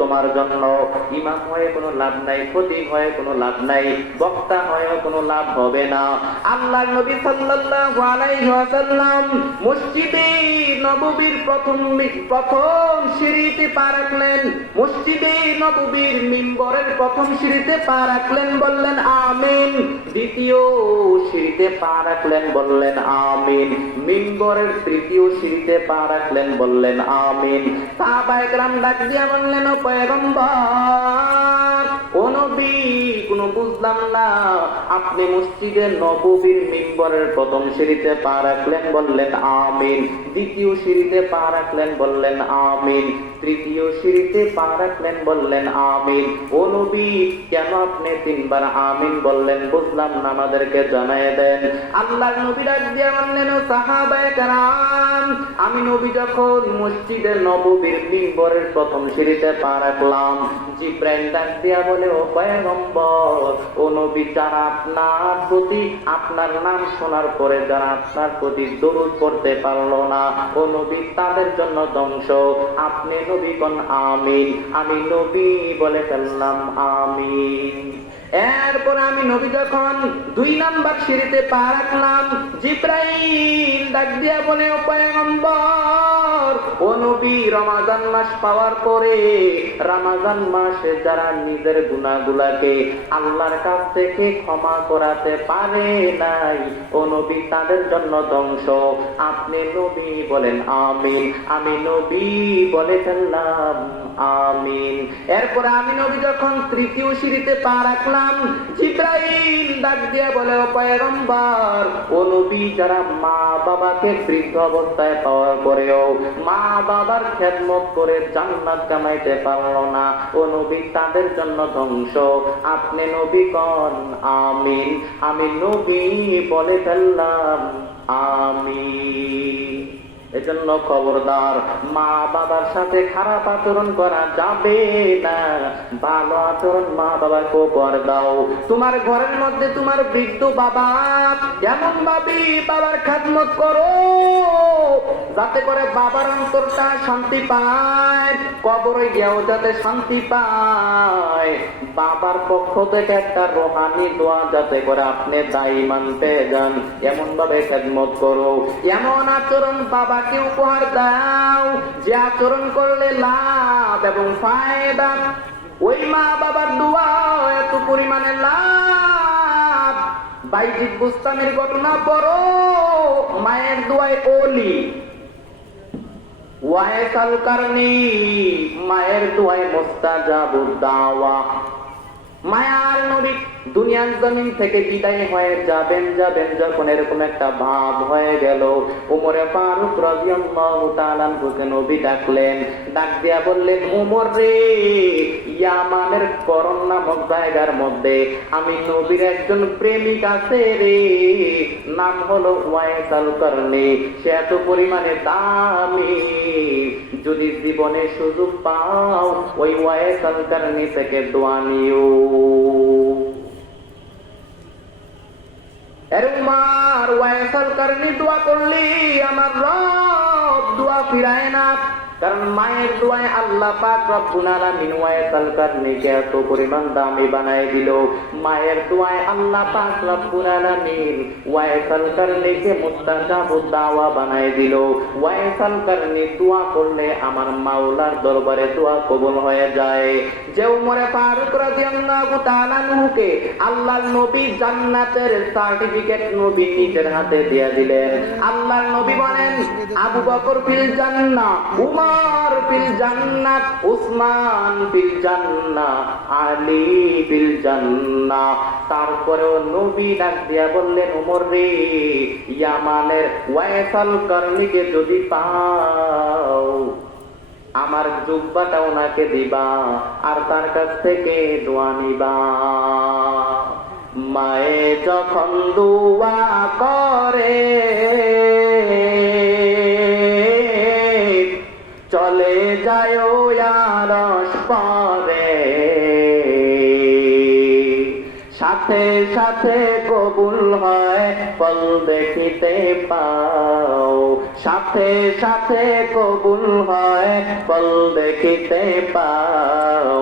তোমার জন্য। ইমাম হয়ে কোনো লাভ নাই, খতিব হয়ে কোনো লাভ নাই, বক্তা হয়েও কোনো লাভ হবে না। আল্লাহর নবী সাল্লাল্লাহু আলাইহি ওয়াসাল্লাম মসজিদে নববীর প্রথম সিঁড়িতে পা রাখলেন, মসজিদে নববীর মিম্বরের প্রথম সিঁড়িতে পা রাখলেন, বললেন আমিন। দ্বিতীয় সিঁড়িতে পা রাখলেন, বললেন আমিন। মিম্বরের তৃতীয় সিঁড়িতে পা রাখলেন, বললেন আমিন। সাহাবায়ে কেরাম ডাক দিয়া বললেন, ও পয়গম্বর, ও নবী, কোনো বুঝলাম না, আপনি মসজিদের নববীর মিম্বরের প্রথম সিঁড়িতে পা রাখলেন, বললেন আমিন। দ্বিতীয় সিঁড়িতে পা রাখলেন, বললেন আমিন। তৃতীয় সিঁড়িতে পা রাখলেন, বললেন আমিন। ও নবী, কেন আপনি তিনবার আমিন বললেন? বুঝলাম না, আমাদেরকে জানায় দেন। আল্লাহর নবী ডাক দিয়া বললেন, ও সাহাবায়ে কেরাম, আমি নবী যখন মসজিদের নববীর মিম্বরের প্রথম সিঁড়িতে পা রাখলাম, জিবরাইল ডাক দিয়া বলে, ও পয়গম্বর, ও নবী, যারা আপনার প্রতি, আপনার নাম শোনার পরে যারা আপনার প্রতি দরুদ পড়তে পারলো না, ও নবী, তাদের জন্য ধ্বংস। আপনি নবী কোন আমিন। আমি নবী বলে ফেললাম আমিন। এরপর আমি নবী যখন 2 নাম্বার সিঁড়িতে পা রাখলাম, জিবরাইল ডাক দিয়া বলে, ও পয়গম্বর, ও নবী, রমাজান মাস পাওয়ার পরে, রমাজান মাসে যারা নিজের গুনাহগুলোকে আল্লাহর কাছ থেকে ক্ষমা করাতে পারে নাই, ও নবী, তাদের জন্য ধ্বংস। আপনি নবী বলেন আমিন। আমি নবী বলে ফেললাম আমিন। এরপর আমি নবী যখন তৃতীয় সিঁড়িতে পা রাখলাম, জিবরাইল ডাক দিয়া বলে, ও পয়গম্বর, ও নবী, যারা মা বাবাকে বৃদ্ধ অবস্থায় পাওয়ার পরেও মা বাবার খেদমত করে জান্নাত কামাইতে পারলো না, ও নবী, তাদের জন্য ধ্বংস। আপনি নবী কোন আমিন। আমি নবী বলে ফেললাম আমিন। এজন্য খবরদার, মা বাবার সাথে খারাপ আচরণ করা যাবে না, ভালো আচরণ মা বাবাকে উপহার দাও। তোমার ঘরের মধ্যে তোমার বৃদ্ধ বাবা, এমন ভাবে বাবার খেদমত করো যাতে করে বাবার অন্তরটা শান্তি পায়, কবরে গিয়েও যাতে শান্তি পায়। বাবার পক্ষ থেকে একটা রোহানি দোয়া যাতে করে আপনি দাইমান পেয়ে যান, এমন ভাবে খেদমত করো। এমন আচরণ বাবাকে উপহার দাও যে আচরণ করলে লাভ এবং ফায়দা। ওই মা বাবার দোয়া এত পরিমাণে লাভ। বাইজিদ বুস্তামির ঘটনা পড়ো, মায়ের দোয়ায় ওলি, ওয়াইসাল কারনি, মায়ের দোয়ায় মুস্তাজাবুদ দাওয়া। মায়ার নবী দুনিয়ার জমিন থেকে বিদায় হয়ে যাবেন যখন এরকম একটা ভাব হয়ে গেল, ওমরে ফারুক রাদিয়াল্লাহু তাআলা আনহুকে নবী ডাকলেন, ডাক দিয়া বললেন, ওমর রে, ইয়ামানের করন নামক জায়গার মধ্যে আমি নবীর একজন প্রেমিক আছে রে, নাম হলো ওয়াইসাল কারনি। সে এত পরিমাণে দামি, যদি জীবনে সুযোগ পাও ওই ওয়াইসাল কারনি থেকে দোয়া নিও। উমার ওয়াইসাল কারনি দোয়া করলি আমার রব দোয়া ফিরায় না, কারণ মায়ের দোয়ায় আল্লাহ পাক রব্বুল আলামিন ওয়াইসাল কারনিকে এত পরিমাণ দামি বানায় দিল। মায়ের দোয়ায় আল্লাহ পাক রব্বুল আলামিন ওয়াইসাল কারনিকে মুস্তাজাবুদ দাওয়া বানায় দিল। ওয়াইসাল কারনি দোয়া করলে আমার মাওলার দরবারে দোয়া কবুল হয়ে যায়। যে উমরে ফারুক রাদিয়াল্লাহু তাআলা আনহুকে আল্লাহর নবী জান্নাতের সার্টিফিকেট নবী নিজের হাতে দিয়ে দিলেন। আল্লাহর নবী বলেন, আবু বকর ফিল জান্নাহ, উমর ফিল জান্নাহ, উসমান ফিল জান্নাহ, আলী ফিল জান্নাহ। তারপরেও নবী ডাক দিয়া বললেন, উমর রে, ইয়ামানের ওয়াইসাল কারনিকে যদি পাও আমার জুব্বাটা ওনাকে দিবা আর তার কাছ থেকে দোয়া নিবা। মায়ে যখন দোয়া করে চলে যায় আরশ পারে, সাথে সাথে কবুল হয় ফল দেখিতে পাও, সাথে সাথে কবুল হয় ফল দেখিতে পাও।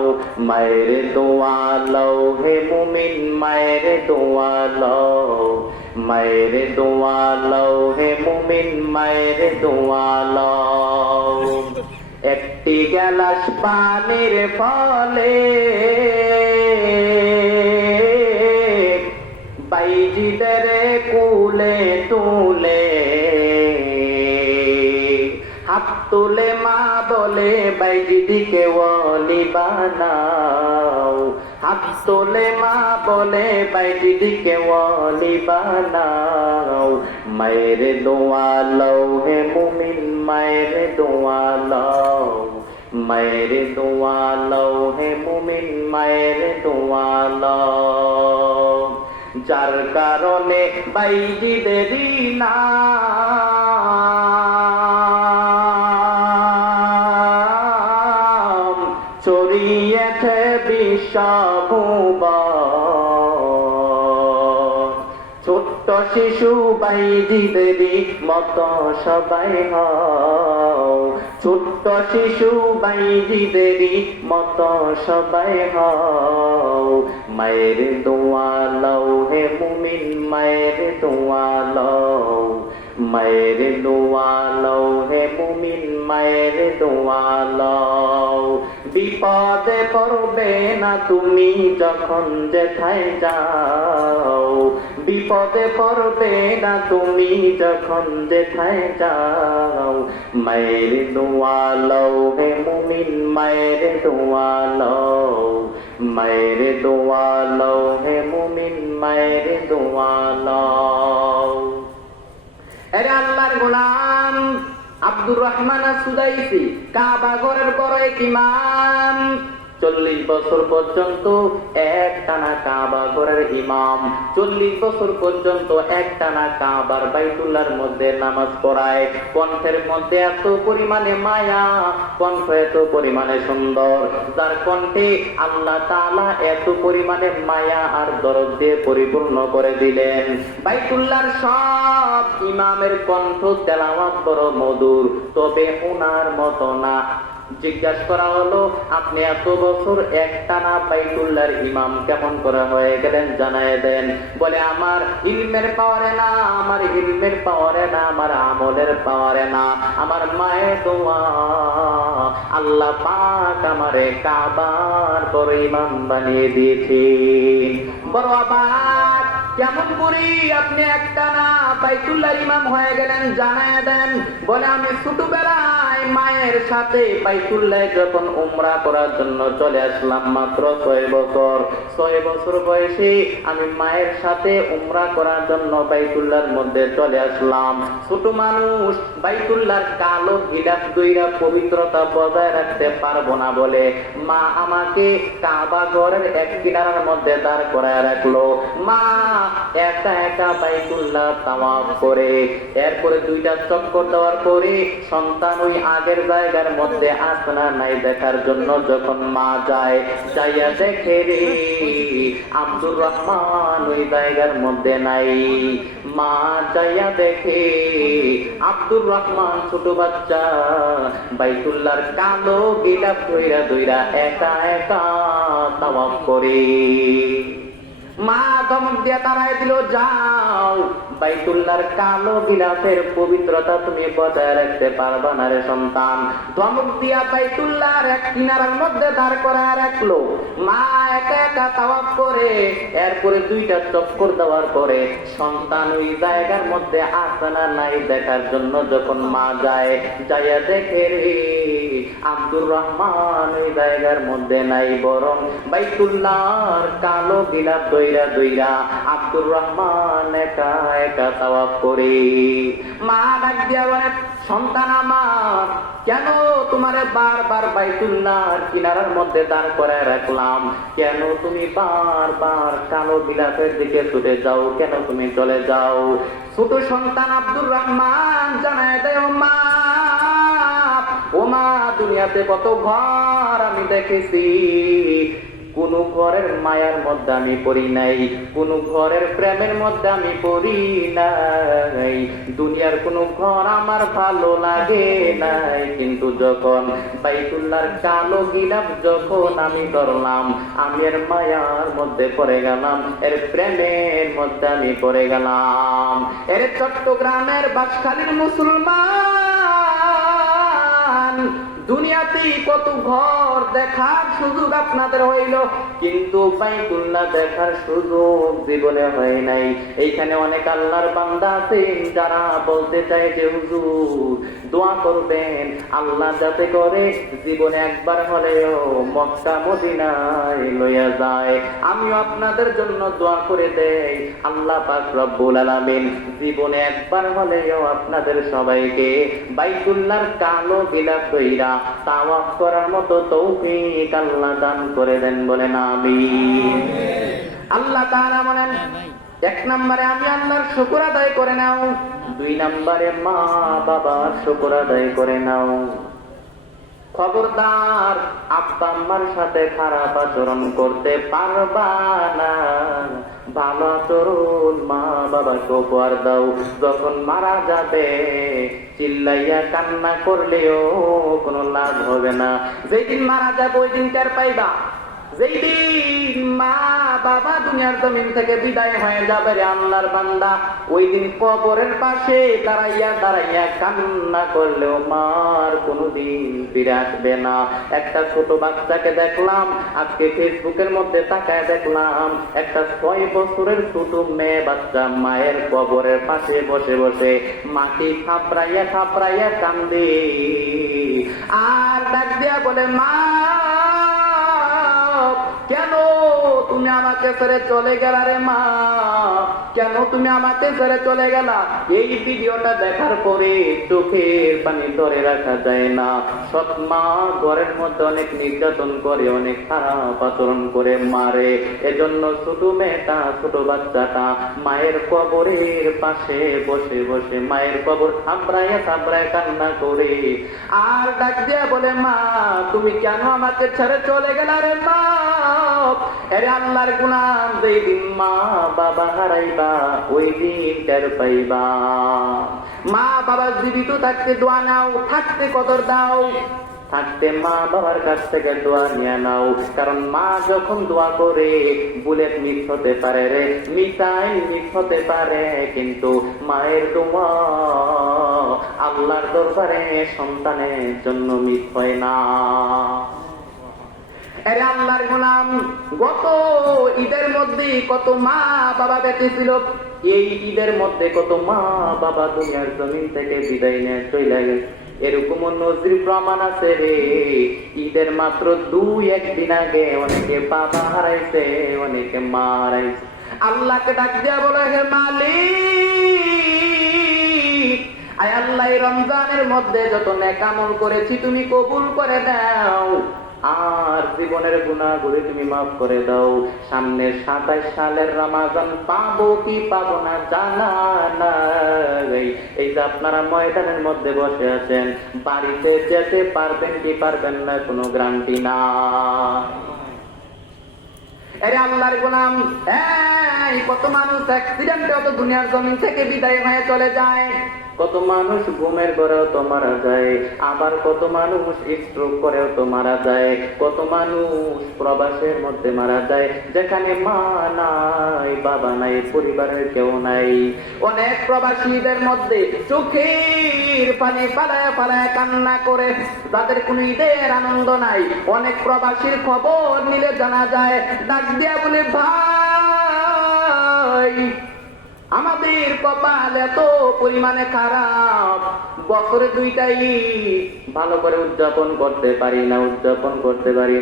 মায়ের দোয়া লও হে মুমিন, মায়ের দোয়া লও, মায়ের দোয়া লও হে মুমিন, মায়ের দোয়া লও। একটি গ্লাস পানির ফলে বাইজিদের কুলে তুলে, হাত তুলে মা বলে বাইজিদিকে ওয়ালি বানাও, হাত তুলে মা বলে বাইজিদিকে ওয়ালি বানাও। মায়ের দোয়া লও হে মুমিন, মায়ের দোয়া লও, মায়ের দোয়া লও হে মুমিন, মায়ের দোয়া লও। যার কারণে বাইজিদেরই নাম ছড়িয়েছে বিশ্বভুবন। ছোট্ট শিশু বাইজিদেরই মতো সবাই হও, ছোট্ট শিশু বাইজিদেরই মতো সবাই হও। মায়ের দোয়া লও হে মুমিন, মায়ের দোয়া লও, মায়ের দোয়া লও হে মুমিন, মায়ের দোয়া লও। বিপদে পড়বে না তুমি যখন যেথায় যাও, বিপদে পড়বে না তুমি যখন যেথায় যাও। মায়ের দোয়া লও হে মুমিন, মায়ের দোয়া লও, মায়ের দোয়া লও হে মুমিন, মায়ের দোয়া লও। আরে আল্লাহর গোলাম আব্দুর রহমান সুদাইসি কাবা ঘরের বড় এক ইমাম, 40 বছর পর্যন্ত একটানা কাবা ঘরের ইমাম, 40 বছর পর্যন্ত একটানা কাবার বাইতুল্লাহর মধ্যে নামাজ পড়ায়। কণ্ঠের মধ্যে এত পরিমাণে মায়া, কণ্ঠ এত পরিমাণে সুন্দর, যার কণ্ঠে আল্লাহ তাআলা এত পরিমাণে মায়া আর দরদ দিয়ে পরিপূর্ণ করে দিলেন। বাইতুল্লাহর সব ইমামের কণ্ঠ তেলাওয়াত বড় মধুর, তবে ওনার মতো না। জিজ্ঞাসা করা হলো, আপনি এত বছর একটানা বাইতুল্লাহর ইমাম কেমন করে হয়ে গেলেন, জানায় দেন। বলে আমার ইলমের পাওয়ারে না, আমার ইলমের পাওয়ারে না, আমার আমলের পাওয়ারে না, আমার মায়ের দোয়া। আল্লাহ পাক আমারে কাবার বড় ইমাম বানিয়ে দিয়েছে। বড় অবাক, কেমন করি আপনি একটানা বাইতুল্লাহর ইমাম হয়ে গেলেন, জানায় দেন। বলে আমি ছোটবেলায় মায়ের সাথে বাইতুল্লাহ যখন উমরা করার জন্য চলে আসলাম, মাত্র 6 বছর, 6 বছর বয়সে আমি মায়ের সাথে উমরা করার জন্য বাইতুল্লাহর মধ্যে চলে আসলাম। ছোট মানুষ বাইতুল্লাহর কালো গিলাফ দইরা পবিত্রতা বজায় রাখতে পারবো না বলে মা আমাকে কাবা ঘরের এক কিনারার মধ্যে দাঁড় করায় রাখলো। মা একা একা বাইতুল্লাহ তাওয়াফ করে, এরপরে 2টা চক্কর দেওয়ার পরে সন্তান ওই আগের জায়গার মধ্যে আছে না নাই দেখার জন্য যখন মা যায়, যাইয়া দেখে রে আব্দুর রহমান ওই জায়গার মধ্যে নাই। মা যাইয়া দেখে আব্দুর রহমান ছোট বাচ্চা বাইতুল্লাহর কালো গিলাফ ধইরা ধইরা একা একা তাওয়াফ করে। মা ধমক দিয়া তাড়ায় দিল, যাও, বাইতুল্লাহর কালো গিলাফের পবিত্রতা তুমি বজায় রাখতে পারবা না রে সন্তান। ধমক দিয়া বাইতুল্লাহর এক কিনারার মধ্যে দাঁড় করায় রাখলো। মা একা একা তাওয়াফ করে, এরপরে 2টা চক্কর দেওয়ার পরে সন্তান ওই জায়গার মধ্যে আছে না নাই দেখার জন্য যখন মা যায়, যাইয়া দেখে রে আব্দুর রহমান ওই জায়গার মধ্যে নাই, বরং বাইতুল্লাহর কালো গিলাফ দইরা দইরা আব্দুর রহমান একা একা তাওয়াফ করে। মা ডাক দিয়া বলে, সন্তান আমার, কেন তোমারে বারবার বাইতুল্লাহর কিনারার মধ্যে দাঁড় করায় রাখলাম? কেন তুমি বারবার কালো গিলাফের দিকে ছুটে যাও? কেন তুমি চলে যাও? ছোট সন্তান আব্দুর রহমান জানায় দেয়, ও মা, দুনিয়াতে কত ঘর আমি দেখেছি, কোন ঘরের মায়ার মধ্যে আমি পড়ি নাই, কোন ঘরের প্রেমের মধ্যে আমি পড়ি নাই, দুনিয়ার কোন ঘর আমার ভালো লাগে নাই। কিন্তু যখন বাইতুল্লাহর কালো গিলাফ যখন আমি ধরলাম, আমি এর মায়ার মধ্যে পড়ে গেলাম, এর প্রেমের মধ্যে আমি পড়ে গেলাম। এর চট্টগ্রামের বাঁশখালীর মুসলমান, দুনিয়াতেই কত ঘর দেখার সুযোগ আপনাদের হইল, কিন্তু বাইতুল্লাহ দেখার সুযোগ জীবনে হয় নাই। এইখানে অনেক আল্লাহর বান্দা আছেন যারা বলতে চায় যে হুজুর দোয়া করবেন আল্লাহ যাতে করে জীবনে একবার হলেও মক্কা মদিনায় লইয়া যায়। আমিও আপনাদের জন্য দোয়া করে দেই, আল্লাহ পাক রব্বুল আলামিন জীবনে একবার হলেও আপনাদের সবাইকে বাইতুল্লাহর কালো গিলাফ কইরা তাওয়াফ করার মতো তৌফিক আল্লাহ দান করে দেন, বলেন আমিন। আল্লাহ তাআলা বলেন, এক নম্বরে আমি আল্লাহর শুকর আদায় করে নাও, দুই নম্বরে মা বাবার শুকর আদায় করে নাও। খবরদার আব্বা আম্মার সাথে খারাপ আচরণ করতে পারবা না, ভালো আচরণ মা বাবাকে উপহার দাও। যখন মারা যাবে চিল্লাইয়া কান্না করলেও কোনো লাভ হবে না। যেই দিন মারা যাবে ওই দিন টের পাইবা, যেই দিন মা বাবা দুনিয়ার জমিন থেকে বিদায় হয়ে যাবে রে আল্লাহর বান্দা, ওই দিন কবরের পাশে দাঁড়াইয়া দাঁড়াইয়া কান্না করলেও মার কোনোদিন ফিরে আসবে না। একটা ছোট বাচ্চাকে দেখলাম আজকে ফেসবুকের মধ্যে তাকায় দেখলাম, একটা 6 বছরের ছোট মেয়ে বাচ্চা মায়ের কবরের পাশে বসে বসে মাটি থাপড়াইয়া থাপড়াইয়া কান্দে, আর ডাক দিয়া বলে, মা কেন তুমি আমাকে ছেড়ে চলে গেলা রে মা, কেন তুমি আমাকে ছেড়ে চলে গেলা? এই ভিডিওটা দেখার পরে চোখের পানি ধরে রাখা যায় না। সৎ মা ঘরের মধ্যে অনেক নির্যাতন করে, অনেক খারাপ আচরণ করে মারে, এজন্য ছোট মেয়েটা ছোট বাচ্চাটা মায়ের কবরের পাশে বসে বসে মায়ের কবর থাপড়াইয়া থাপড়ায় কান্না করে আর ডাক দিয়া বলে, মা তুমি কেন আমাকে ছেড়ে চলে গেলা রে মা? এরে আল্লাহর গুলাম, যেই দিন মা বাবা হারাইবা ওই দিন টের পাইবা। মা বাবা জীবিত থাকতে দোয়া নাও, থাকতে কদর দাও, থাকতে মা বাবার কাছ থেকে দোয়া নিয়ে নাও। কারণ মা যখন দোয়া করে বুলেট মিস হতে পারে রে, মিসাইল মিস হতে পারে, কিন্তু মায়ের দোয়া আল্লাহর দরবারে সন্তানের জন্য মিস হয় না। আরে আল্লাহর গোলাম, গত ঈদের মধ্যে কত মা বাবা বেঁচে ছিল, এই ঈদের মধ্যে কত মা বাবা দুনিয়ার জমিন থেকে বিদায় নিয়ে চলে গেছে। এরকম নজির প্রমাণ আছে রে। ঈদের মাত্র 2-1 দিন আগে অনেকে বাবা হারাইছে, অনেকে মা হারাইছে। আল্লাহকে ডাক দিয়া বলে, হে মালিক, আয় আল্লাহ রমজানের মধ্যে যত নেক আমল করেছি তুমি কবুল করে দাও, আর জীবনের গুনাহগুলো তুমি মাফ করে দাও। সামনে 27 সালের রমজান পাবো কি পাবো না জানা নাই। এই যে আপনারা ময়দানের মধ্যে বসে আছেন, বাড়িতে যেতে পারবেন কি পারবেন না কোনো গ্যারান্টি না। আরে আল্লাহর গোলাম, এই কত মানুষ অ্যাক্সিডেন্টে অত দুনিয়ার জমিন থেকে বিদায় হয়ে চলে যায়, কত মানুষ ঘুমের ঘরেও তো মারা যায়, আবার কত মানুষ স্ট্রোক করেও তো মারা যায়, কত মানুষ প্রবাসের মধ্যে মারা যায়, যেখানে মা নাই বাবা নাই পরিবারের কেউ নাই। অনেক প্রবাসীদের মধ্যে চোখের পানি পালায়া পালায়া কান্না করে, তাদের কোন ঈদের আনন্দ নাই। অনেক প্রবাসীর খবর নিলে জানা যায়, ডাক দিয়া বলে, ভাই আমাদের কপাল এত পরিমাণে খারাপ, বছরে 2টাই ভালো করে উদযাপন করতে পারি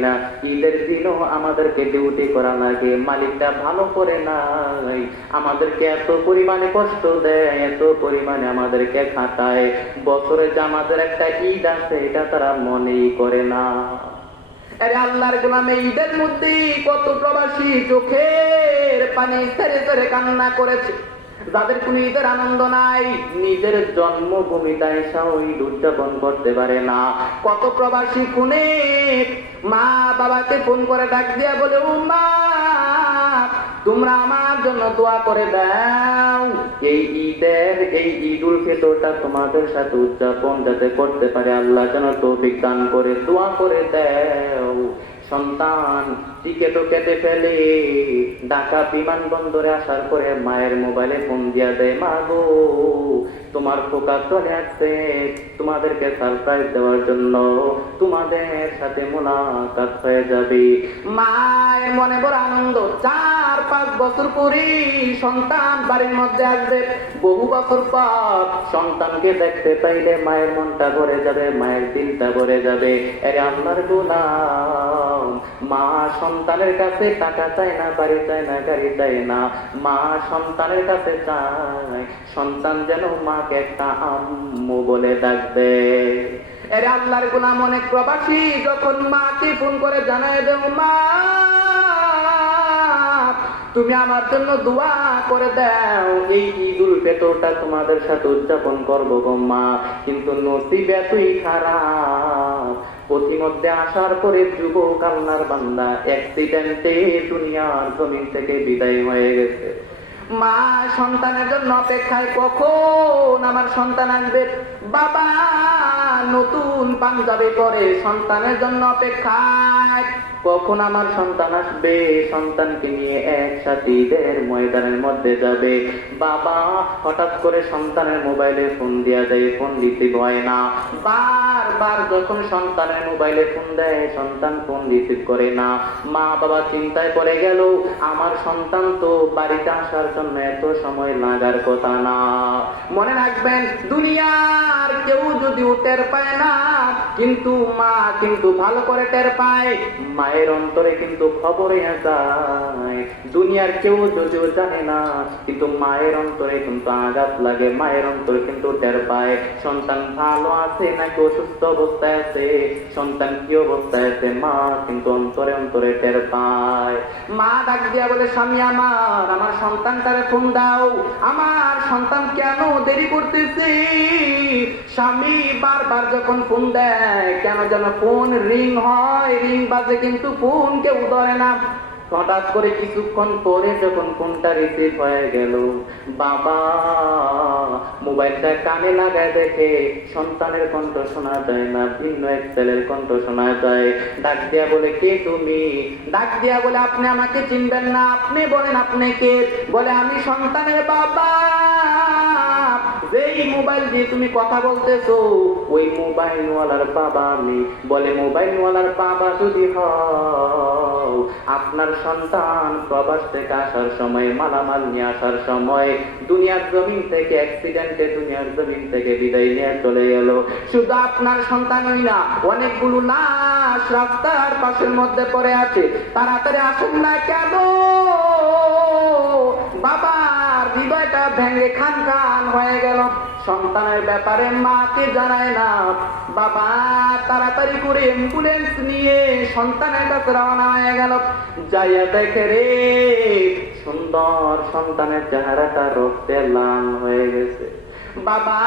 না। ঈদের দিনও আমাদেরকে ডিউটি করা লাগে, মালিকটা ভালো করে নাই, আমাদেরকে এত পরিমাণে কষ্ট দেয়, এত পরিমাণে আমাদেরকে খাটায়। বছরে যে আমাদের একটা ঈদ আছে এটা তারা মনেই করে না। আরে আল্লাহর গোলামে ঈদের মধ্যে কত প্রবাসী চোখের পানি ছেড়ে ছেড়ে কান্না করেছে। যাদের কোনো ঈদের আনন্দ নাই, নিজের জন্মভূমিতে এসেও ঈদ উদযাপন করতে পারে না। কত প্রবাসী ফোনে মা বাবাকে ফোন করে ডাক দিয়া বলে, ও মা তোমরা আমার জন্য দোয়া করে দাও, এই ঈদ উল ফিতরটা তোমাদের সাথে উদযাপন যাতে করতে পারে, আল্লাহ যেন তৌফিক দান করে, দোয়া করে দাও। সন্তান টিকেট কেটে ফেলে, ঢাকা বিমানবন্দরে আসার পরে মায়ের মোবাইলে ফোন দিয়া দেয়, মা গো তোমার খোকা চলে আসছে তোমাদেরকে সারপ্রাইজ দেওয়ার জন্য, তোমাদের সাথে মোলাকাত হয়ে যাবে। মায়ের মনে বড় আনন্দ, 4-5 বছর পরে সন্তান বাড়ির মধ্যে আসবে। বহু বছর পর সন্তানকে দেখতে পাইলে মায়ের মনটা ভরে যাবে, মায়ের দিলটা ভরে যাবে। আরে আল্লাহর গোলাম, মা সন্তানের কাছে টাকা চায় না, বাড়ি চায় না, গাড়ি চায় না, মা সন্তানের কাছে চায় সন্তান যেন মাকে একটা আম্মু বলে ডাকবে। এর আল্লাহর গোলাম অনেক প্রবাসী যখন মাকে ফোন করে জানায় দেও, মা তুমি আমার জন্য দোয়া করে দাও, এই ঈদ উল ফিতরটা তোমাদের সাথে উদযাপন করবো গো মা, কিন্তু নসিব এতই খারাপ, পথিমধ্যে আসার পরে যুবক আল্লাহর বান্দা অ্যাক্সিডেন্টে দুনিয়ার জমিন থেকে বিদায় হয়ে গেছে। মা সন্তানের জন্য অপেক্ষায়, কখন আমার সন্তান আসবে। বাবা নতুন পাঞ্জাবি পরে সন্তানের জন্য অপেক্ষায়, কখন আমার সন্তান আসবে, সন্তানকে নিয়ে একসাথে ঈদের ময়দানের মধ্যে যাবে। বাবা হঠাৎ করে সন্তানের মোবাইলে ফোন দিয়া দেয়, ফোন রিসিভ হয় না। বারবার যখন সন্তানের মোবাইলে ফোন দেয়, সন্তান ফোন রিসিভ করে না। মা বাবা চিন্তায় পড়ে গেল, আমার সন্তান তো বাড়িতে আসার জন্য এত সময় লাগার কথা না। মনে রাখবেন, দুনিয়ার কেউ যদি টের পায় না, কিন্তু মা কিন্তু ভালো করে টের পায়। মায়ের অন্তরে কিন্তু খবর যায়, দুনিয়ার কেউ যদিও জানে না, কিন্তু মায়ের অন্তরে কিন্তু আঘাত লাগে, মায়ের অন্তরে কিন্তু টের পায় সন্তান ভালো আছে নাকি অসুস্থ অবস্থায় আছে, সন্তান কি অবস্থায় আছে, মা কিন্তু অন্তরে অন্তরে টের পায়। মা ডাক দিয়া বলে, স্বামী আমার সন্তানটারে ফোন দাও, আমার সন্তান কেন দেরি করতেছে। স্বামী বারবার যখন ফোন দেয়, কেন যেন ফোন রিং হয়, রিং বাজে কিন্তু ফোন কেউ ধরে না। হঠাৎ করে কিছুক্ষণ পরে যখন ফোনটা রিসিভ হয়ে গেল, বাবা মোবাইলটা কানে লাগায় দেখে সন্তানের কণ্ঠ শোনা যায় না, ভিন্ন এক ছেলের কণ্ঠ শোনা যায়। ডাক দিয়া বলে, কে তুমি? ডাক দিয়া বলে, আপনি আমাকে চিনবেন না, আপনি বলেন আপনি কে? বলে, আমি সন্তানের বাবা। যেই মোবাইল দিয়ে তুমি কথা বলতেছো ওই মোবাইলওয়ালার বাবা আমি। বলে, মোবাইলওয়ালার বাবা যদি হও, আপনার সন্তান প্রবাস থেকে আসার সময়, মালামাল নিয়ে আসার সময় দুনিয়ার জমিন থেকে অ্যাক্সিডেন্টে দুনিয়ার জমিন থেকে বিদায় নিয়ে চলে গেল। শুধু আপনার সন্তানই না, অনেকগুলো লাশ রাস্তার পাশের মধ্যে পড়ে আছে, তাড়াতাড়ি আসেন না কেন? বাবার হৃদয়টা ভেঙে খান খান হয়ে গেল। সন্তানের ব্যাপারে মাকে জানায় না, বাবা তাড়াতাড়ি করে অ্যাম্বুলেন্স নিয়ে সন্তানের কাছে রওনা হয়ে গেল। যাইয়া দেখে রে, সুন্দর সন্তানের চেহারাটা রক্তে লাল হয়ে গেছে। বাবা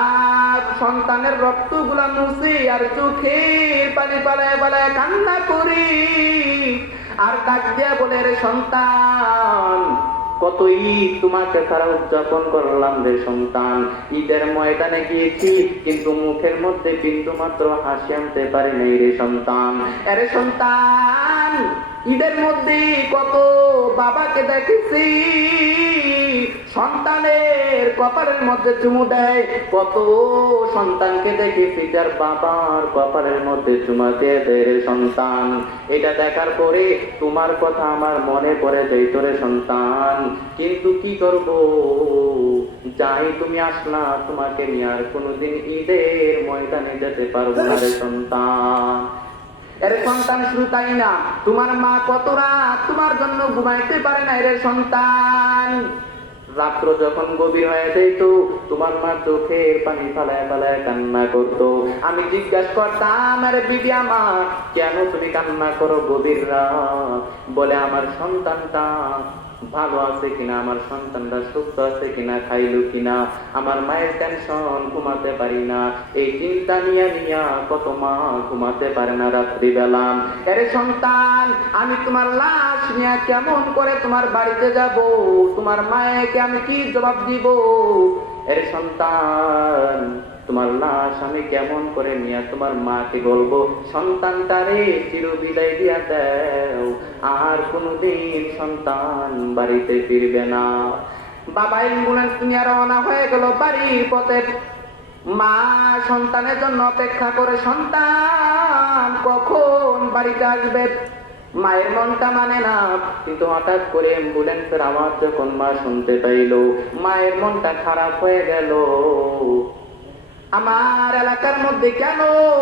সন্তানের রক্তগুলা মুছে আর চোখে পানি পালায় পালায় কান্না করি, আর ডাক দিয়া বলে, রে সন্তান, কত ঈদ তোমাকে ছাড়া উদযাপন করলাম রে সন্তান, ঈদের ময়দানে গিয়েছি কিন্তু মুখের মধ্যে বিন্দু মাত্র হাসি আনতে পারি নাই রে সন্তান। আরে সন্তান, ঈদের মধ্যে কত বাবাকে দেখেছি সন্তানের কপালের মধ্যে চুমু দেয়, কত সন্তানকে দেখেছি যার বাবার কপালের মধ্যে চুমা দিয়ে দেয় রে সন্তান। এটা দেখার পরে তোমার কথা আমার মনে পড়ে যাইত রে সন্তান, কিন্তু কি করব, যাই তুমি আসলা, তোমাকে নিয়ে আর কোনোদিন ঈদের ময়দানে যেতে পারবো না রে সন্তান। এর সন্তান শুধু তাই না, তোমার মা কত রাত তোমার জন্য ঘুমাইতে পারে না রে সন্তান। রাত্র যখন গভীর হয়ে যেত, তোমার মা চোখের পানি ফালায় ফালায় কান্না করতো। আমি জিজ্ঞাসা করতাম, আরে বিবি আমার, কেন তুমি কান্না করো গভীর রাত? বলে, আমার সন্তানটা ভালো আছে কিনা, আমার সন্তানরা সুস্থ আছে কিনা, খাইলো কিনা, আমার মায়ের টেনশন, ঘুমাতে পারি না, এই চিন্তা নিয়ে কত মা ঘুমাতে পারে না রাত্রিবেলা। আরে সন্তান, আমি তোমার লাশ নিয়ে কেমন করে তোমার বাড়িতে যাব, তোমার মায়েকে আমি কি জবাব দিব? আরে সন্তান, তোমার লাশ আমি কেমন করে নিয়ে তোমার মাকে বলবো সন্তানটারে চির বিদায় দিয়া দাও, আর কোনদিন সন্তান বাড়িতে ফিরবে না। বাবা অ্যাম্বুলেন্স নিয়ে রওনা হয়ে গেল বাড়ির পথে। মা সন্তানের জন্য অপেক্ষা করে, সন্তান কখন বাড়িতে আসবে। মায়ের মনটা মানে না, কিন্তু হঠাৎ করে অ্যাম্বুলেন্সের আওয়াজ যখন মা শুনতে পাইল, মায়ের মনটা খারাপ হয়ে গেল। আমার এলাকার মধ্যে কেন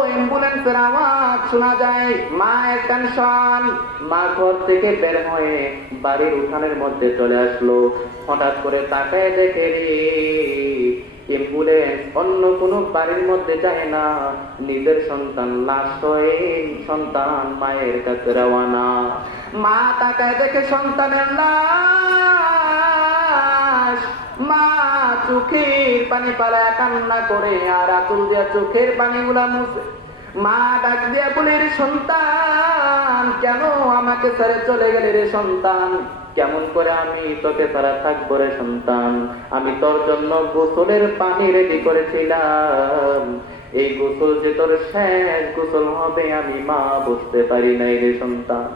অ্যাম্বুলেন্সের আওয়াজ শোনা যায়? মায়ের টেনশন। মা ঘর থেকে বের হয়ে বাড়ির উঠানের মধ্যে চলে আসলো। হঠাৎ করে তাকায় দেখে রে, অ্যাম্বুলেন্স অন্য কোনো বাড়ির মধ্যে যায় না, নিজের সন্তান লাশ হয়ে সন্তান মায়ের কাছে রওনা। মা তাকায় দেখে সন্তানের লাশ। মা চোখের পানি পালায় কান্না করে আর আঁচল দিয়া চোখের পানিগুলা মুছে। মা ডাক দিয়া বলে, রে সন্তান, কেন আমাকে ছেড়ে চলে গেলে রে সন্তান? কেমন করে আমি তোকে ছাড়া থাকবো রে সন্তান? আমি তোর জন্য গোসলের পানি রেডি করেছিলাম, এই গোসল যে তোর শেষ গোসল হবে আমি মা বুঝতে পারি নাই রে সন্তান।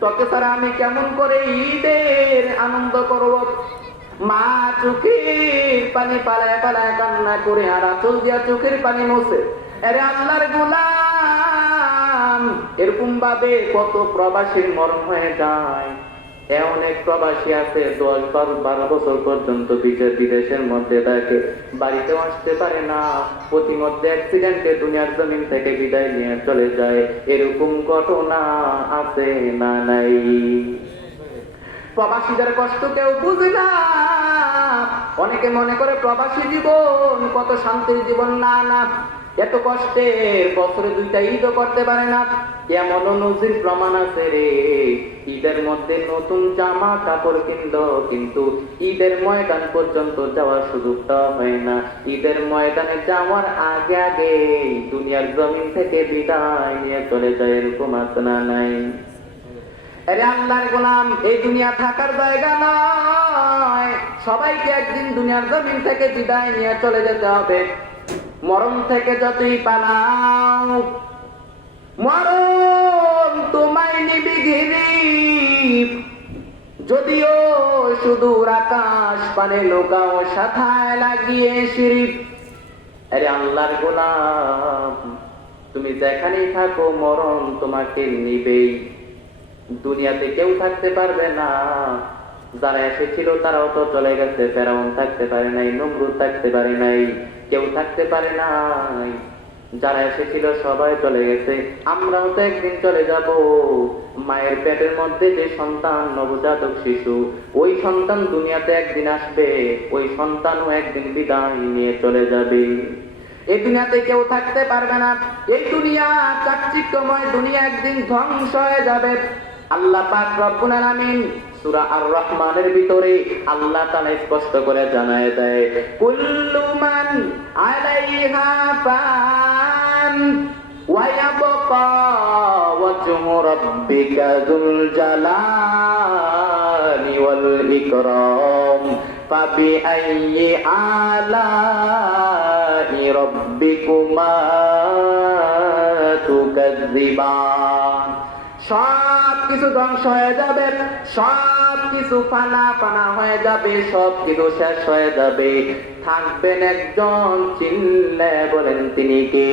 তোকে ছাড়া আমি কেমন করে ঈদের আনন্দ করব? মা চোখের পানি পালায় পালায় কান্না করে আর আঁচল দিয়া চোখের পানি মোছে। আরে আল্লাহর গোলাম, এরকম ভাবে কত প্রবাসীর মরণ হয়ে যায়। অনেক প্রবাসী আছে 10-12 বছর পর্যন্ত বিদেশের মধ্যে থাকে, বাড়িতেও আসতে পারে না, প্রতিমধ্যে অ্যাক্সিডেন্টে দুনিয়ার জমিন থেকে বিদায় নিয়ে চলে যায়। এরকম ঘটনা আছে না নাই? প্রবাসীদের কষ্ট কেউ বুঝে না। অনেকে মনে করে প্রবাসী জীবন কত শান্তির জীবন। না না, এত কষ্টের, বছরে 2টা ঈদও করতে পারে না। এমন নজির প্রমাণ আছে রে, ঈদের মধ্যে নতুন জামা কাপড় কিনলো, কিন্তু ঈদের ময়দান পর্যন্ত যাওয়ার সুযোগটা হয় না। ঈদের ময়দানে যাওয়ার আগে আগে দুনিয়ার জমিন থেকে বিদায় নিয়ে চলে যায়। এরকম আছে না নাই? আরে আল্লাহর গোলাম, এই দুনিয়া থাকার জায়গা নয়। সবাইকে একদিন দুনিয়ার জমিন থেকে বিদায় নিয়ে চলে যেতে হবে। মরণ থেকে যতই পালাও, মরণ তোমায় নিবি ঘিরি। যদিও সুদূর আকাশ পানে নৌকাও সাথায় লাগিয়ে শিরিপ। আরে আল্লাহর গোলাম, তুমি যেখানেই থাকো মরণ তোমাকে নিবেই। দুনিয়াতে কেউ থাকতে পারবে না। যারা এসেছিল তারাও তো চলে গেছে। ফেরাউন থাকতে পারে নাই, নমরুদ থাকতে পারে নাই, কেউ থাকতে পারে নাই। যারা এসেছিল সবাই চলে গেছে। আমরাও তো একদিন চলে যাব। মায়ের পেটের মধ্যে যে সন্তান, নবজাতক শিশু, ওই সন্তান দুনিয়াতে একদিন আসবে, ওই সন্তানও একদিন বিদায় নিয়ে চলে যাবে। এই দুনিয়াতে কেউ থাকতে পারবে না। এই দুনিয়া চাকচিক্যময় দুনিয়া একদিন ধ্বংস হয়ে যাবে। আল্লাহ পাক রব্বুল আলামিন সূরা আর রহমানের ভিতরে আল্লাহ তাআলা স্পষ্ট করে জানায় দেয়, কুল্লু মান আলাইহা ফান ওয়া ইয়াবকা ওয়াজহু রাব্বিকা যুল জালালি ওয়াল ইকরাম ফাবিআইয়ি আলাই রাব্বিকুমা তুকাযযিবান। সব কিছু ধ্বংস হয়ে যাবে, সব কিছু ফানা ফানা হয়ে যাবে, সব কিছু শেষ হয়ে যাবে। থাকবেন একজন, চিনলে বলেন তিনি কে?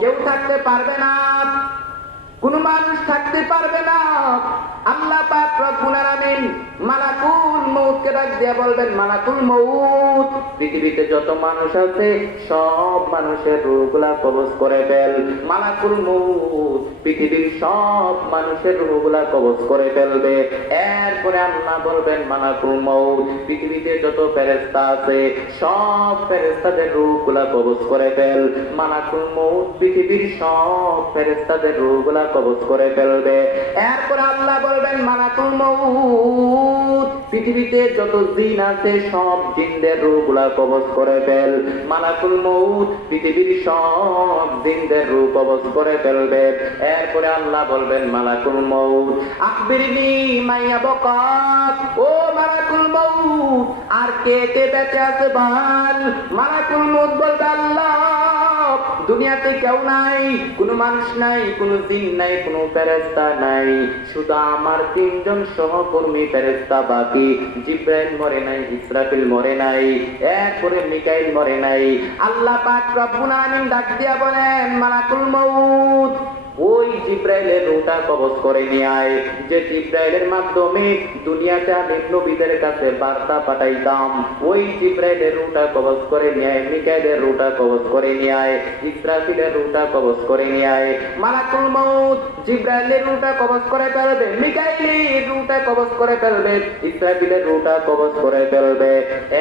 কেউ থাকতে পারবে না, কোন মানুষ থাকতে পারবে না। আল্লাহ পাক রব্বুল আলামিন মালাকুল মউতকে ডাক দিয়ে দিয়ে বলবেন মালাকুল মউত, পৃথিবীতে যত মানুষ আছে সব মানুষের রূহগুলা কবজ করে ফেল। মালাকুল মউত পৃথিবীর সব মানুষের রূহগুলা কবজ করে ফেলবে। এরপরে আল্লাহ বলবেন মালাকুল মউত, পৃথিবীতে যত ফেরেশতা আছে সব ফেরেশতাদের রূহগুলা কবজ করে ফেল। মালাকুল মউত পৃথিবীর সব ফেরেশতাদের রূহগুলা কবজ করে ফেলবে। এরপর আল্লাহ বলবেন মালাকুল মউত, পৃথিবীতে যত জিন আছে সব জিনদের রূহগুলা কবজ করে ফেল। মালাকুল মউত পৃথিবীর সব জিনদের রূহ কবজ করে ফেলবে। এরপরে আল্লাহ বলবেন মালাকুল মউত, আখবিরনি মাইয়া বকাত, ও মালাকুল মউত আর কে কে বেঁচে আছে বল। মালাকুল মউত বলবে আল্লাহ দুনিয়াতে কেউ নাই, কোনো মানুষ নাই, কোনো জিন নাই, কোনো ফেরেশতা নাই, শুধু আমার 3 জন সহকর্মী ফেরেশতা বাকি। জিবরাইল মরে নাই, ইসরাফিল মরে নাই, এরপরে মিকাইল মরে নাই। আল্লাহ পাক রব্বুল আলামিন ডাক দিয়া বলেন মালাকুল মউত ওই জিবরাইলের রূহটা কবজ করে নিয়ে আয়, যে জিবরাইলের মাধ্যমে দুনিয়াতে আমি নবীদের কাছে বার্তা পাঠাইতাম। ওই জিবরাইলের রূহটা কবজ করে নিয়ে আয়, মিকাইলের রূহটা কবজ করে নিয়ে আয়, ইসরাফিলের রূহটা কবজ করে নিয়ে আয়। মালাকুল মউত জিবরাইলের রূহটা কবজ করে ফেলবে, মিকাইলের রূহটা কবজ করে ফেলবে, ইসরাফিলের রূহটা কবজ করে ফেলবে।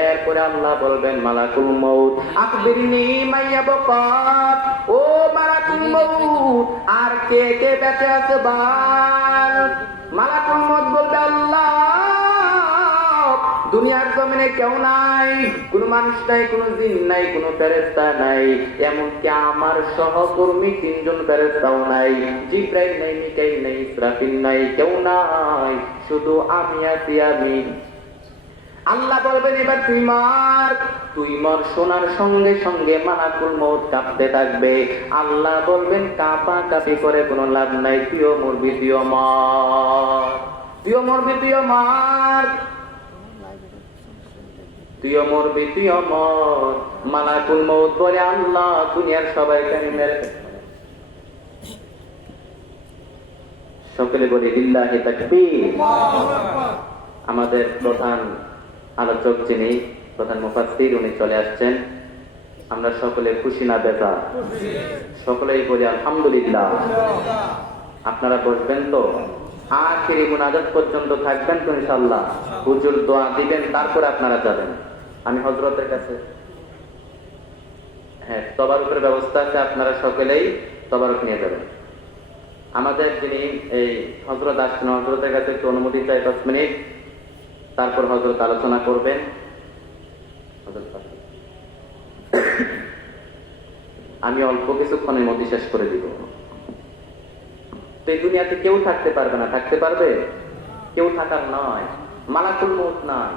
এরপরে আল্লাহ বলবেন মালাকুল মউত আখবিরনি মাইয়া বকাত, ও মালাকুল মউত আর কে কে বেঁচে আছে বল। মালাকুল মউত বলবে আল্লাহ দুনিয়ার জমিনে কেউ নাই, কোনো মানুষ নাই, কোনো জিন নাই, কোনো ফেরেশতা নাই, এমনকি আমার সহকর্মী 3 জন ফেরেশতাও নাই, জিবরাইল নাই, মিকাইল নাই, ইসরাফিল নাই, কেউ নাই, শুধু আমি আছি। আমি আল্লাহ বলবেন এবার তুই মার। তুই মর শোনার সঙ্গে সঙ্গে মালাকুল মউত কাঁপতে থাকবে। আল্লাহ বলবেন কাঁপা কাঁপি করে কোনো লাভ নাই, তুইও মরবি, তুইও মার, তুইও মরবি, তুইও মার, তুইও মরবি, তুইও মর। মালাকুল মউত বলে আল্লাহ দুনিয়ার সবাইকে আমি মেরে ফেলব। সকলে বলি লিল্লাহি তাকবীর। আমাদের প্রধান আলোচক যিনি প্রধান মুফাসসির উনি চলে আসছেন। আমরা সকলে খুশি না বেজার? সকলেই বলি আলহামদুলিল্লাহ। আপনারা বসবেন তো? আখিরি মুনাজাত পর্যন্ত থাকবেন তো ইনশাআল্লাহ? হুজুর দোয়া দিবেন, তারপরে আপনারা যাবেন। আমি হযরতের কাছে তবারুকের ব্যবস্থা আছে, আপনারা সকলেই তবারুক নিয়ে যাবেন। আমাদের যিনি এই হযরত আসছেন, হযরতের কাছে একটু অনুমতি চাই 10 মিনিট, তারপর হযরত আলোচনা করবেন। আমি অল্প কিছুক্ষণের মধ্যে শেষ করে দিব। তো এই দুনিয়াতে কেউ থাকতে পারবে না, থাকতে পারবে? কেউ থাকার নয়, মালাকুল মউত নাই,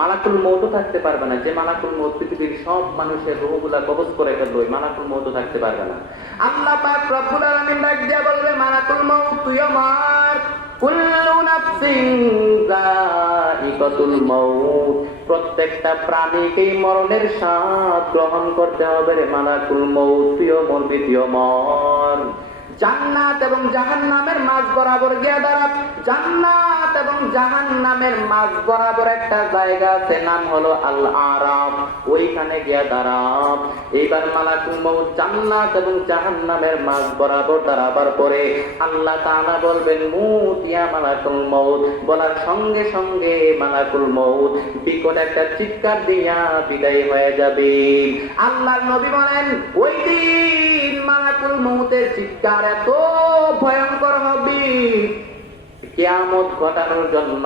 মালাকুল মউতও থাকতে পারবে না। যে মালাকুল মউত পৃথিবীর সব মানুষের রূহগুলা কবজ করে ফেলবে, ওই মালাকুল মউতও থাকতে পারবে না। আল্লাহ পাক রব্বুল আলামিন ডাক দিয়ে বলবে মালাকুল মউত তুইও মার। কুল্লু নাফসিন যায়িকাতুল মাউত, প্রত্যেকটা প্রাণীকেই মরণের স্বাদ গ্রহণ করতে হবে রে মালাকুল মউত, তুইও মরবি, তুইও মর। জান্নাত এবং জাহান্নামের মাঝ বরাবর গিয়া দাঁড়াব। জান্নাত এবং জাহান্নামের মাঝ বরাবর একটা জায়গা আছে, নাম হলো আল আরাফ, ওইখানে গিয়া দাঁড়াব। এইবার মালাকুল মউত জান্নাত এবং জাহান্নামের মাঝ বরাবর দাঁড়াবার পরে আল্লাহ তাআলা বলবেন মুত ইয়া মালাকুল মউত। বলার সঙ্গে সঙ্গে মালাকুল মউত বিকট একটা চিৎকার দিয়া বিদায় হয়ে যাবে। আল্লাহর নবী বলেন ওই দিন মালাকুল মউতের চিৎকার এত ভয়ঙ্কর হবে, কিয়ামত ঘটানোর জন্য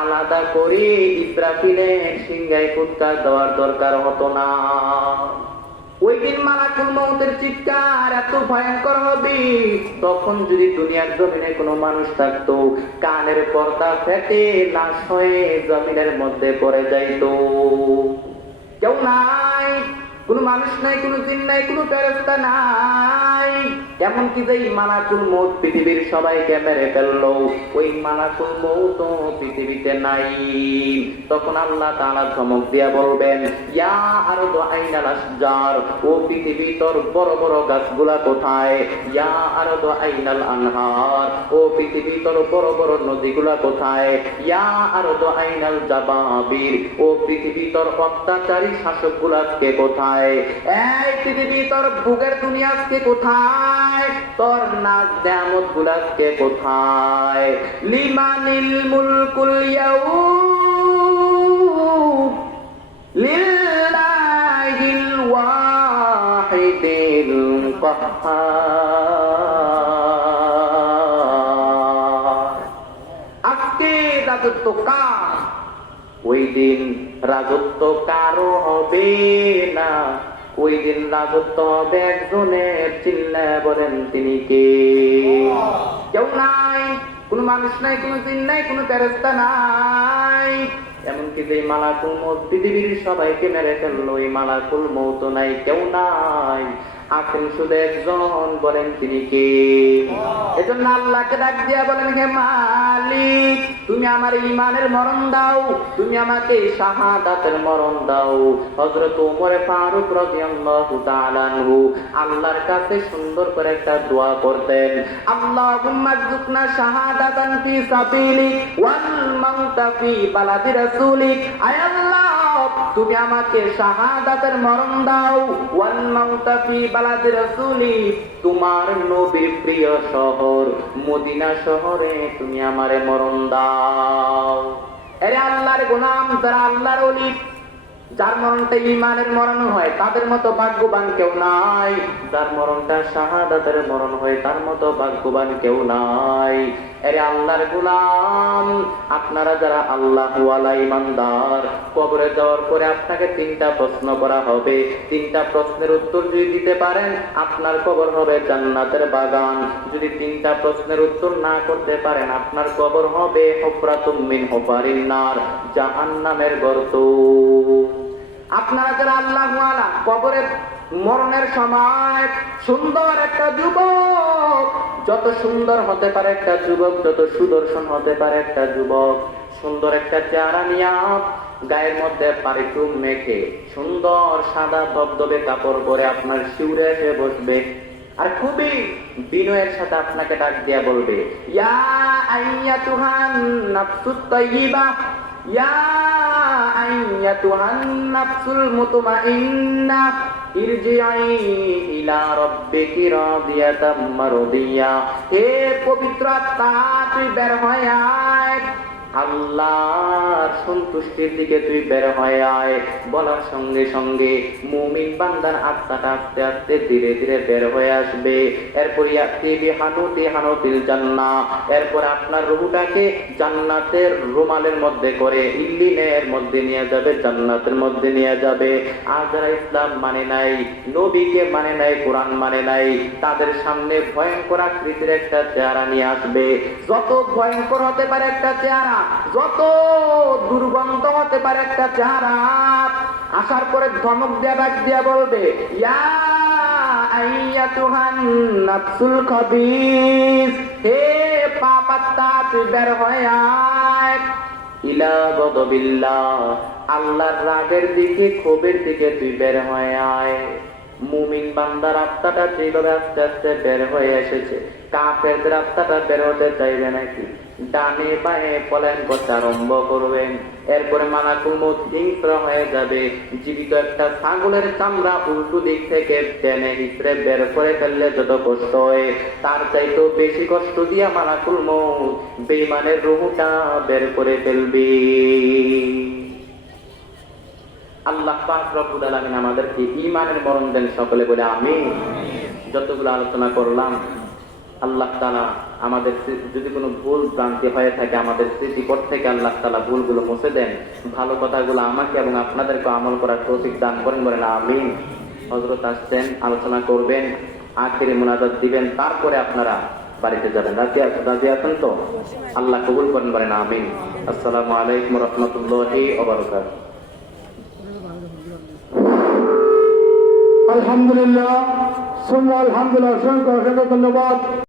আলাদা করে ইসরাফিলের সিংহায় ফুৎকার দেওয়ার দরকার হতো না। ওই দিন মালাকুল মউতের চিৎকার এত ভয়ঙ্কর হবে, তখন যদি দুনিয়ার জমিনে কোনো মানুষ থাকতো, কানের পর্দা ফেটে লাশ হয়ে জমিনের মধ্যে পড়ে যাইতো। কেউ নাই, কোনো মানুষ নাই, কোনো জিন নাই, কোনো ফেরেশতা নাই। এমনকি যেই মালাকুল মউত পৃথিবীর সবাইকে মেরে ফেললো, ওই মালাকুল মউত পৃথিবীতে নাই। তখন আল্লাহ তাআলা ধমক দিয়া বলবেন, ইয়া আরদু আইনাল আশজার, ও পৃথিবী তোর বড় বড় গাছগুলা কোথায়? ইয়া আরদু আইনাল আনহার, ও পৃথিবী তোর বড় বড় নদীগুলা কোথায়? ইয়া আরদু আইনাল জাবাবির, ও পৃথিবী তোর অত্যাচারী শাসকগুলা আজকে কোথায়? এই পৃথিবী তোর ভোগের দুনিয়া আজকে কোথায়? তোর নাজ নেয়ামত গুলা আজকে কোথায়? লিমানিল মুলকুল ইয়াউম লিল্লাহিল ওয়াহিদিল কাহ্হার। আজকে রাজত্ব কার? ওই দিন রাজত্ব কারো হবে না, ওই দিন রাজত্ব হবে একজনের। চিল্লায় বলেন তিনি কে? কেউ নাই, কোন মানুষ নাই, কোন জিন নাই, কোন ফেরেশতা নাই। এমনকি যে মালাকুল মউত পৃথিবীর সবাইকে মেরে ফেললো, এই মালাকুল মউত নাই, কেউ নাই, আছেন শুধু একজন। বলেন তিনি কে? এজন্য আল্লাহকে ডাক দিয়া বলেন, হে মালিক, তুমি আমার ঈমানের মরণ দাও, তুমি আমাকে শাহাদাতের মরণ দাও। হযরত ওমর ফারুক রাদিয়াল্লাহু তাআলা আনহু আল্লাহর কাছে সুন্দর করে একটা দোয়া করতেন, আল্লাহুম্মা রযুকনা শাহাদাতান ফি সাবিলিক ওয়াল মাউতা ফি বালাদি রাসূলিক। আয় আল্লাহ, তুমি আমাকে শাহাদাতের মরণ দাও, ওয়াল মাউতা ফি বালাদি রাসূলিক, তোমার নবীর প্রিয় শহর মদিনা শহরে তুমি আমারে মরণ দাও। আরে আল্লাহর গোলাম, যারা আল্লাহর ওলি, যার মরণটা ঈমানের মরণ হয়, তাদের মতো ভাগ্যবান কেউ নাই। যার মরণটা শাহাদাতের মরণ হয়, তার মতো ভাগ্যবান কেউ নাই। আরে আল্লাহর গোলাম, আপনারা যারা আল্লাহু ওয়ালা ঈমানদার, কবরে যাওয়ার পরে আপনাকে 3টা প্রশ্ন করা হবে। 3টা প্রশ্নের উত্তর যদি দিতে পারেন, আপনার কবর হবে জান্নাতের বাগান। যদি 3টা প্রশ্নের উত্তর না করতে পারেন, আপনার কবর হবে হুফরাতুম মিন হুফারিন নার, জাহান্নামের গর্ত। আপনারা যারা আল্লাহু ওয়ালা, কবরে মরণের সময় সুন্দর একটা যুবক, যত সুন্দর হতে পারে একটা যুবক, যত সুদর্শন হতে পারে একটা যুবক, সুন্দর একটা চেহারা নিয়া, গায়ের মধ্যে পারফিউম মেখে, সুন্দর সাদা ধবধবে কাপড় পরে আপনার শিউরে এসে বসবে, আর খুবই বিনয়ের সাথে আপনাকে ডাক দিয়া বলবে, ইয়া আইয়াতুহান নাফসুত তাইয়্যিবা, ইয়া আইয়াতুহান নাফসুল মুতমাইন্নাহ, ইরজিই ইলা রাব্বিকি রাদিয়াতাম মারদিয়া। হে পবিত্র আত্মা, তুই বের হয়ে আয়, আল্লাহর সন্তুষ্টির দিকে তুই বের হয়ে আয়। বলার সঙ্গে সঙ্গে মুমিন বান্দার আত্মাটা আস্তে আস্তে ধীরে ধীরে বের হয়ে আসবে। এরপর ইয়াতি বিহানুতি হানুতিল জান্নাহ, এরপর আপনার রূহটাকে জান্নাতের রুমালের মধ্যে করে ইল্লিনের মধ্যে নিয়ে যাবে, জান্নাতের মধ্যে নিয়ে যাবে। আর যারা ইসলাম মানে নাই, নবীকে মানে নাই, কোরআন মানে নাই, তাদের সামনে ভয়ঙ্কর আকৃতির একটা চেহারা নিয়ে আসবে। যত ভয়ঙ্কর হতে পারে একটা চেহারা, যত দুর্গন্ধ হতে পারে একটা চেহারা, আসার পরে ধমক দিয়া ডাক দিয়া বলবে, ইয়া আইয়াতুহান নাফসুল খাবিস, হে পাপাত্তা, তুই বের হয়ে আয়, ইলা গদবিল্লাহ, আল্লাহর রাগের দিকে, ক্ষোভের দিকে তুই বের হয়ে আয়। মুমিন বান্দার আত্মাটা যেভাবে আস্তে আস্তে বের হয়ে এসেছে, কাফেরদের আত্মাটা বের হতে চাইবে নাকি? ডানে বায়ে পলায়ন করতে আরম্ভ করবেন। এরপরে মালাকুল মউত হিংস্র হয়ে যাবে। জীবিত একটা ছাগলের চামড়া উল্টো দিক থেকে টেনে হিচড়ে বের করে ফেললে যত কষ্ট হয়, তার চাইতেও বেশি কষ্ট দিয়া মালাকুল মউত বেঈমানের রূহটা বের করে ফেলবে। আল্লাহ পাক রব্বুল আলামিন আমাদেরকে ঈমানের মরণ দেন, সকলে বলে আমিন। যতগুলো আলোচনা করলাম, আল্লাহ তাআলা আমাদের যদি কোনো ভুল ভ্রান্তি হয়ে থাকে, আমাদের স্মৃতিপট থেকে আল্লাহ তাআলা ভুলগুলো মুছে দেন। ভালো কথাগুলো আমাকে এবং আপনাদেরকে আমল করার তৌফিক দান করেন, বলেন আমিন। হযরত আসছেন, আলোচনা করবেন, আখিরি মুনাজাত দিবেন, তারপরে আপনারা বাড়িতে যাবেন। রাজি আছেন তো? আল্লাহ কবুল করেন, বলেন আমিন। আসসালামু আলাইকুম ওয়া রাহমাতুল্লাহি ওয়া বারাকাতুহু। আলহামদুলিল্লাহ, সুম্মা আলহামদুলিল্লাহ, অসংখ্য অসংখ্য ধন্যবাদ।